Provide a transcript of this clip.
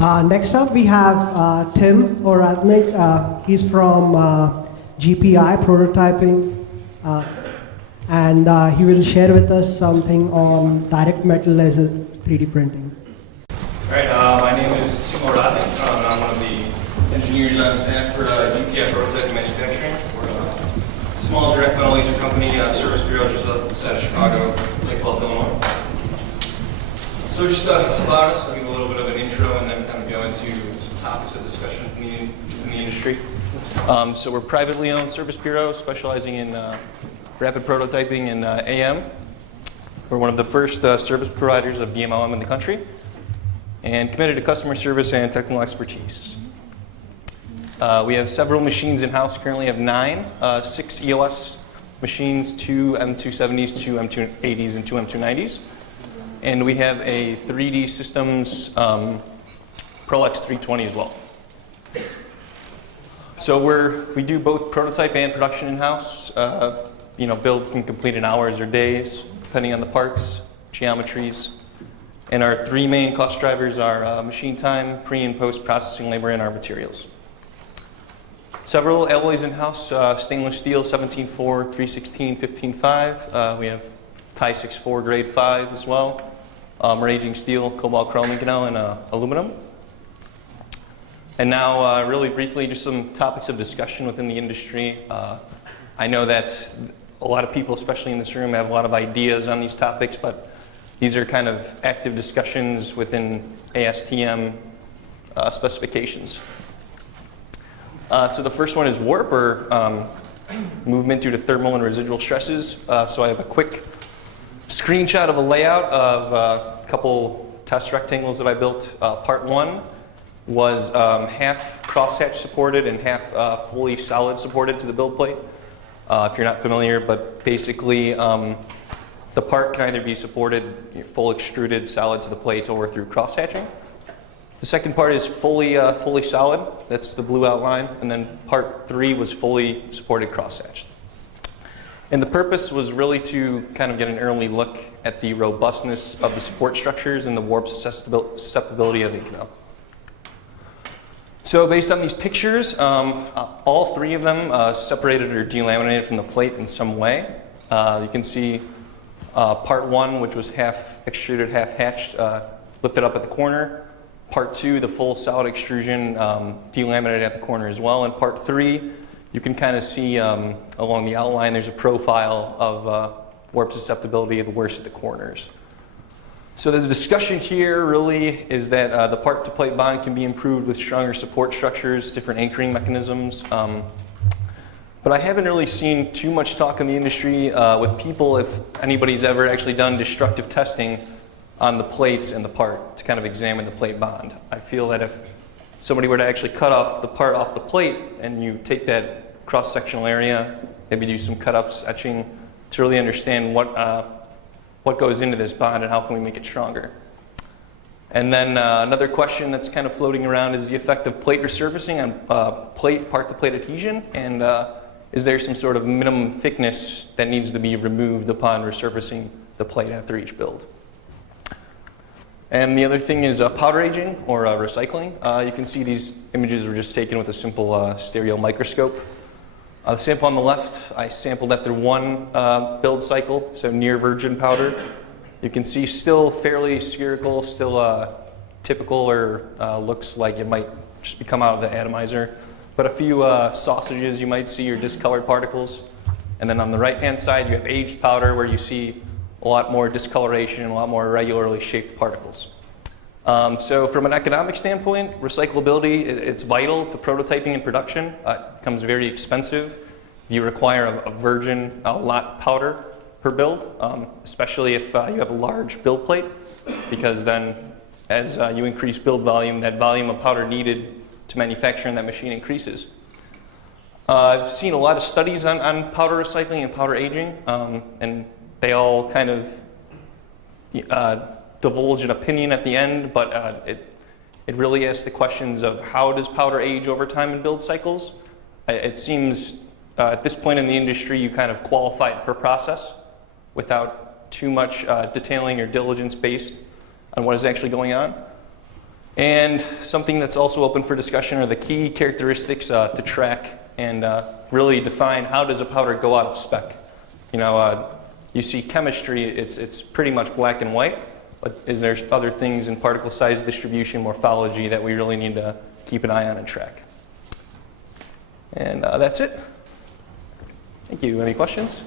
Next up, we have Tim Ouradnik. He's from GPI Prototyping, and he will share with us something on direct metal as a 3D printing. All right, my name is Tim Ouradnik. I'm one of the engineers on staff for GPI Prototype Manufacturing. We're a small direct metal laser company, service bureau just outside of Chicago, Lake Bluff, Illinois. So just about us, I'll give a little bit of an intro and then kind of go into some topics of discussion in the industry. So we're a privately owned service bureau specializing in rapid prototyping and AM. We're one of the first service providers of DMLM in the country and committed to customer service and technical expertise. We have several machines in-house, currently have 9, 6 EOS machines, 2 M270s, 2 M280s, and 2 M290s. And we have a 3D Systems ProX 320 as well. So we do both prototype and production in-house. Build can complete in hours or days, depending on the parts, geometries. And our 3 main cost drivers are machine time, pre and post processing labor, and our materials. Several alloys in-house, stainless steel 17.4, 316, 15.5. We have Ti 6.4 grade 5 as well. Raging steel, cobalt chrome inconel, and aluminum. And now, really briefly, just some topics of discussion within the industry. I know that a lot of people, especially in this room, have a lot of ideas on these topics, but these are kind of active discussions within ASTM specifications. So the first one is warp, or movement due to thermal and residual stresses. So I have a quick screenshot of a layout of a couple test rectangles that I built. Part 1 was half crosshatch supported and half fully solid supported to the build plate. If you're not familiar, but basically the part can either be supported full extruded solid to the plate or through crosshatching. The second part is fully solid. That's the blue outline. And then part 3 was fully supported crosshatched. And the purpose was really to kind of get an early look at the robustness of the support structures and the warp susceptibility of inconel. So based on these pictures, all 3 of them separated or delaminated from the plate in some way. You can see part 1, which was half extruded, half hatched, lifted up at the corner. Part 2, the full solid extrusion, delaminated at the corner as well. And part 3, you can kind of see along the outline, there's a profile of warp susceptibility, the worst at the corners. So the discussion here really is that the part-to-plate bond can be improved with stronger support structures, different anchoring mechanisms. But I haven't really seen too much talk in the industry with people, if anybody's ever actually done destructive testing on the plates and the part to kind of examine the plate bond. I feel that if somebody were to actually cut off the part off the plate and you take that cross-sectional area, maybe do some cut-ups, etching, to really understand what goes into this bond and how can we make it stronger. And then another question that's kind of floating around is the effect of plate resurfacing on part-to-plate adhesion, and is there some sort of minimum thickness that needs to be removed upon resurfacing the plate after each build. And the other thing is powder aging or recycling. You can see these images were just taken with a simple stereo microscope. The sample on the left, I sampled after 1 build cycle, so near virgin powder. You can see still fairly spherical, still typical, or looks like it might just be come out of the atomizer. But a few sausages you might see are discolored particles. And then on the right-hand side, you have aged powder where you see a lot more discoloration and a lot more irregularly shaped particles. So from an economic standpoint, recyclability, it's vital to prototyping and production. It becomes very expensive. You require a virgin lot powder per build, especially if you have a large build plate, because then as you increase build volume, that volume of powder needed to manufacture in that machine increases. I've seen a lot of studies on powder recycling and powder aging, and they all kind of divulge an opinion at the end, but it really asks the questions of how does powder age over time in build cycles. It seems at this point in the industry you kind of qualify it per process without too much detailing or diligence based on what is actually going on. And something that's also open for discussion are the key characteristics to track and really define how does a powder go out of spec. You know, you see chemistry, it's pretty much black and white, but is there other things in particle size distribution, morphology that we really need to keep an eye on and track? And that's it. Thank you. Any questions?